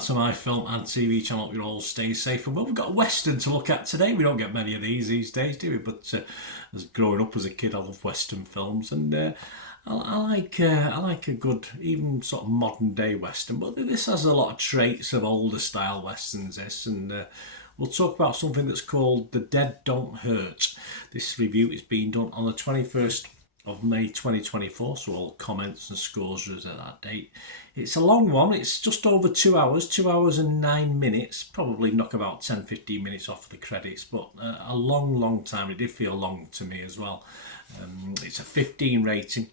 back to my film and TV channel. Hope you're all staying safe. And well, we've got a Western to look at today. We don't get many of these days, do we? But as growing up as a kid, I love Western films, and I like a good, even sort of modern day Western. But this has a lot of traits of older style Westerns. We'll talk about something that's called The Dead Don't Hurt. This review is being done on the 21st of May 2024, so all comments and scores are at that date. It's a long one, it's just over 2 hours, 2 hours and 9 minutes, probably knock about 10-15 minutes off the credits, but a long time. It did feel long to me as well. It's a 15 rating.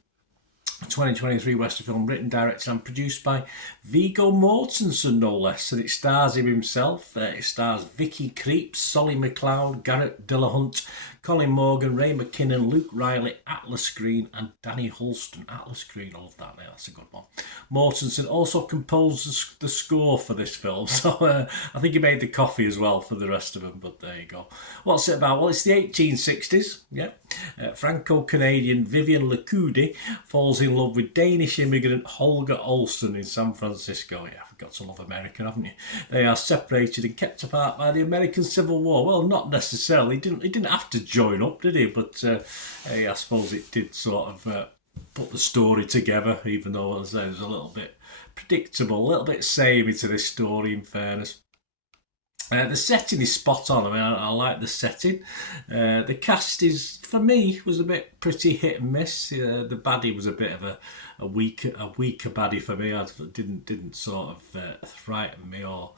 2023 Western film, written, directed and produced by Viggo Mortensen, no less, and it stars him himself. It stars Vicky Creeps, Solly McLeod, Garrett Dillahunt, Colin Morgan, Ray McKinnon, Luke Riley, Atlas Green and Danny Hulston. Atlas Green, I love that name, that's a good one. Mortensen also composed the score for this film, so I think he made the coffee as well for the rest of them, but there you go. What's it about? Well, it's the 1860s, yeah. Franco-Canadian Vivian Lecuudi falls in love with Danish immigrant Holger Olsen in San Francisco. Yeah, I've got to love America, haven't you? They are separated and kept apart by the American Civil War. Well, not necessarily. He didn't have to join up, did he? But I suppose it did sort of put the story together, even though, as I say, it was a little bit predictable, a little bit samey to this story, in fairness. The setting is spot on. I mean, I like the setting. The cast is, for me, was a bit pretty hit and miss. The baddie was a bit of a weaker baddie for me. I didn't sort of frighten me. Or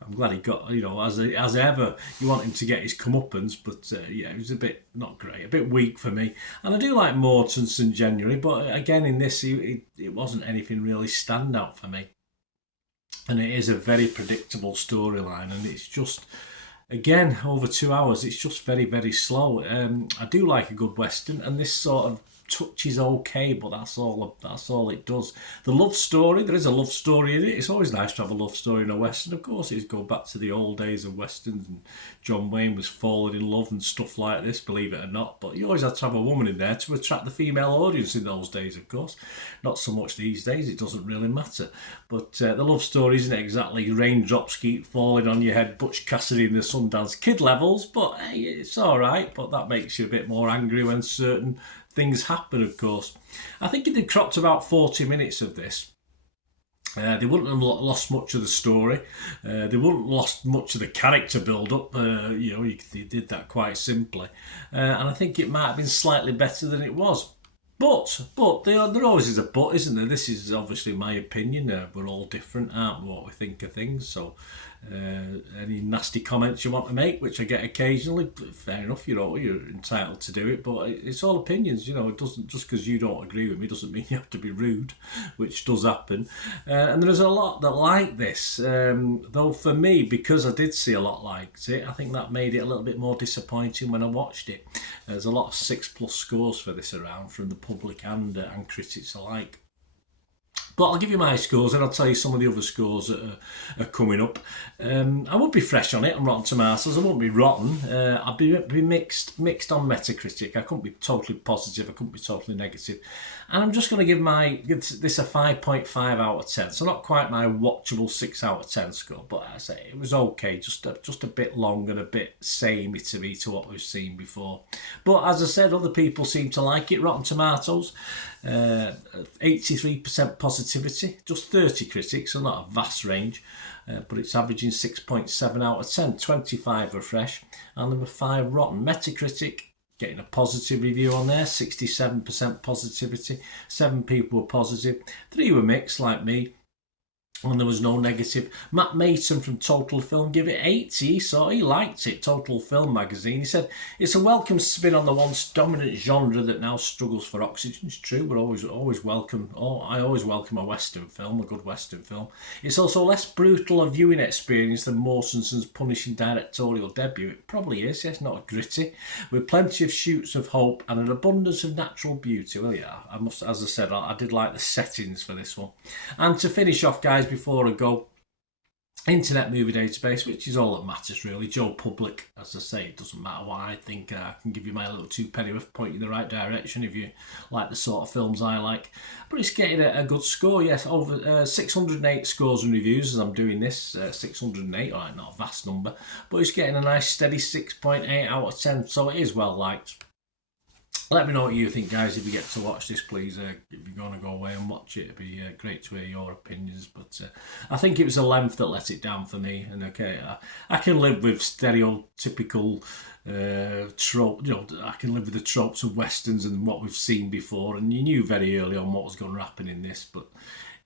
I'm glad he got, as ever, you want him to get his comeuppance, but yeah, it was a bit not great, a bit weak for me. And I do like Mortensen generally, but again in this, it wasn't anything really standout for me. And it is a very predictable storyline, and it's just, again, over 2 hours, it's just very, very slow. I do like a good Western, and this sort of touch is okay, but that's all it does. The love story, there is a love story in it. It's always nice to have a love story in a Western. Of course, it's go back to the old days of Westerns, and John Wayne was falling in love and stuff like this, believe it or not. But you always had to have a woman in there to attract the female audience in those days, of course. Not so much these days, it doesn't really matter. But the love story isn't exactly raindrops keep falling on your head, Butch Cassidy and the Sundance Kid levels, but hey, it's all right. But that makes you a bit more angry when certain things happen, of course. I think if they cropped about 40 minutes of this, they wouldn't have lost much of the story. They wouldn't have lost much of the character build-up. They did that quite simply. And I think it might have been slightly better than it was. But there always is a but, isn't there? This is obviously my opinion. We're all different, aren't we, what we think of things? So any nasty comments you want to make, which I get occasionally, fair enough, you're entitled to do it, but it's all opinions. It doesn't, just because you don't agree with me doesn't mean you have to be rude, which does happen. And there's a lot that like this, though for me, because I did see a lot liked it, I think that made it a little bit more disappointing when I watched it. There's a lot of 6+ scores for this around from the public and critics alike. But I'll give you my scores and I'll tell you some of the other scores that are coming up. I won't be fresh on it on Rotten Tomatoes. I won't be rotten. I'll be mixed on Metacritic. I couldn't be totally positive. I couldn't be totally negative. And I'm just going to give this a 5.5 out of 10. So not quite my watchable 6 out of 10 score, but I say it was okay. Just a bit long and a bit samey to me to what we've seen before. But as I said, other people seem to like it. Rotten Tomatoes, 83% positivity, just 30 critics, so not a vast range, but it's averaging 6.7 out of 10, 25 were fresh, and there were 5 rotten. Metacritic, getting a positive review on there, 67% positivity, 7 people were positive, 3 were mixed like me, and there was no negative. Matt Mason from Total Film gave it 80, so he liked it. Total Film magazine. He said, it's a welcome spin on the once dominant genre that now struggles for oxygen. It's true, we're always welcome. I always welcome a Western film, a good Western film. It's also less brutal a viewing experience than Mortensen's punishing directorial debut. It probably is, yes, not gritty. With plenty of shoots of hope and an abundance of natural beauty. Well, yeah, as I said, I did like the settings for this one. And to finish off, guys, before I go, Internet Movie Database, which is all that matters really. Joe Public, as I say, it doesn't matter what I think. I can give you my little two-penny worth, point you in the right direction if you like the sort of films I like. But it's getting a good score, yes. Over 608 scores and reviews as I'm doing this. 608, all right, not a vast number. But it's getting a nice steady 6.8 out of 10, so it is well liked. Let me know what you think, guys, if you get to watch this, please. If you're going to go away and watch it, it'd be great to hear your opinions. But I think it was the length that let it down for me. And okay, I can live with stereotypical trope. You know, I can live with the tropes of westerns and what we've seen before. And you knew very early on what was going to happen in this, but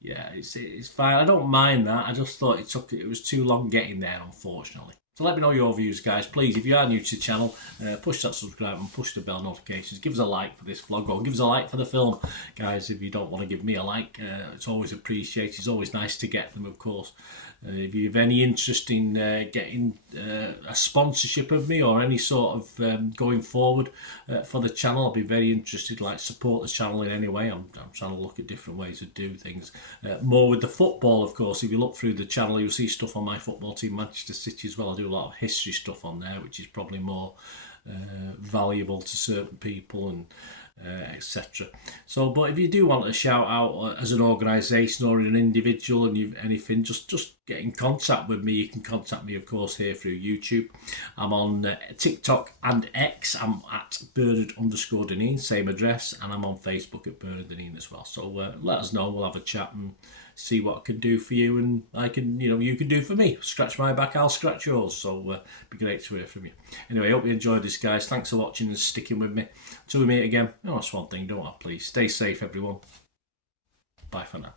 yeah, it's fine. I don't mind that. I just thought it was too long getting there, unfortunately. So let me know your views, guys. Please, if you are new to the channel, push that subscribe and push the bell notifications. Give us a like for this vlog, or give us a like for the film. Guys, if you don't want to give me a like, it's always appreciated. It's always nice to get them, of course. If you have any interest in getting a sponsorship of me or any sort of going forward for the channel, I'll be very interested. Like, support the channel in any way. I'm trying to look at different ways to do things. More with the football, of course. If you look through the channel, you'll see stuff on my football team, Manchester City, as well. I do a lot of history stuff on there, which is probably more valuable to certain people and etc. So, but if you do want a shout out as an organisation or an individual, and you've anything, just get in contact with me. You can contact me, of course, here through YouTube. I'm on TikTok and X. I'm at Bernard_Deneen, same address, and I'm on Facebook at Bernard Deneen as well. So let us know. We'll have a chat and see what I can do for you, and I can, you can do for me. Scratch my back, I'll scratch yours. So it'd be great to hear from you. Anyway, I hope you enjoyed this, guys. Thanks for watching and sticking with me. Till we meet again. Oh, that's one thing, don't I? Please stay safe, everyone. Bye for now.